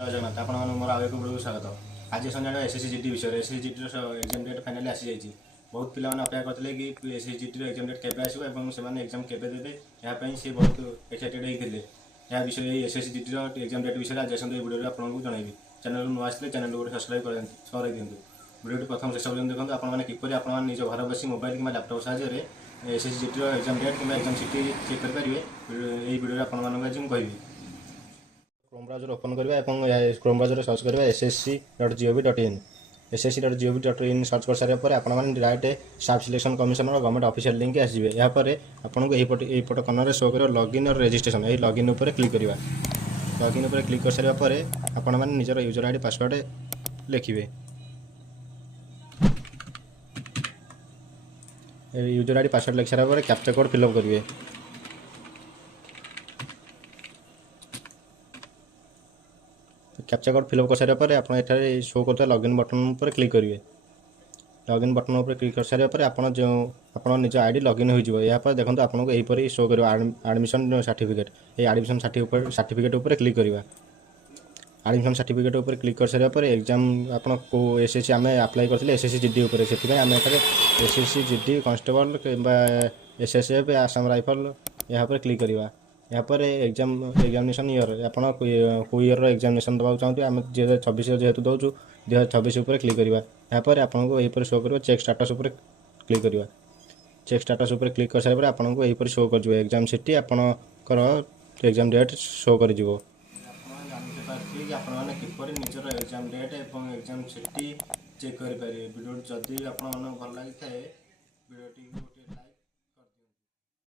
जय जगन्नाथ आपण मोर आगे वीडियो स्वागत। आज संजय एसएससी जीटी विषय SSC GT exam date finally आसी जाइए। बहुत पिला अपेक्षा करते कि एसएससी जीटी एग्जाम डेट केवे आसो और एग्जाम केवे देते यहाँ से बहुत एक्साइटेड होते यह विषय एसएससी जीटी एग्जाम डेट विषय आज वीडियो आपको जनइबी। चैनल नुआ आसते चैनल गोटे सब्सक्राइब कर दिखाँ वीडियो प्रथम शेष पर्यटन देखो आपने किपर आप निज घर बस मोबाइल कि लैपटॉप साहाय्य एसएससी जीटी एग्जाम डेट कि एग्जाम सीटी चेक करेंगे। यही वीडियो आपको आज मुझे कहबी। क्रोम ब्राउजर ओपन करवा क्रोम ब्राउजर सर्च करवा ssc.gov.in ssc.gov.in सर्च कर सारे आपने डायरेक्ट स्टाफ सिलेक्शन कमिशन और गवर्नमेंट ऑफिशियल लिंक आसवे। यापर आपको यहीपट कर्नर शो कर लॉगिन और रजिस्ट्रेशन यही लॉगिन उपर क्लिक करवा। लॉगिन उपर क्लिक कर सारे आपण मैंने निजर यूजर आईडी पासवर्ड लिखिए। यूजर आईडी पासवर्ड लिख सारा कैप्चा कोड फिलअप करेंगे। कैप्चा कोड फिलअप कर सारे आप शो करता लॉगिन बटन पर क्लिक करेंगे। लॉगिन बटन पर क्लिक कर सारे आप निज आईडी लॉगिन हो यापर देखो आपको यहीपर शो कर एडमिशन सर्टिफिकेट ये एडमिशन सर्टिफिकेट उपर क्लिक करवा। एडमिशन सर्टिफिकेट उपर क्लिक कर सारे एग्जाम आप एसएससी आम अप्लाई करते एसएससी जीडी उपर से आम एसएससी जीडी कांस्टेबल कि एसएसएफ आसाम राइफल यहाँ पर क्लिक करवा। यहाँ पर एग्जामिनेशन ईयर आपड़ को ईयर एग्जामिनेशन देवा चाहते आम 2024 जेहेतु दौचु 2024 उपर क्लिक करवा। यहाँ पर आपको यहीपर शो कर चेक स्टाटस उपर क्लिक करवा। चेक स्टाटस उपर क्लिक कर सारे आपको यहीपर शो कर एग्जाम सीटी आपणकर एग्जाम डेट शो कर किपर निजर एग्जाम डेट और एग्जाम सीटी चेक करेंगे। वीडियो जदि आप भल लगी वीडियो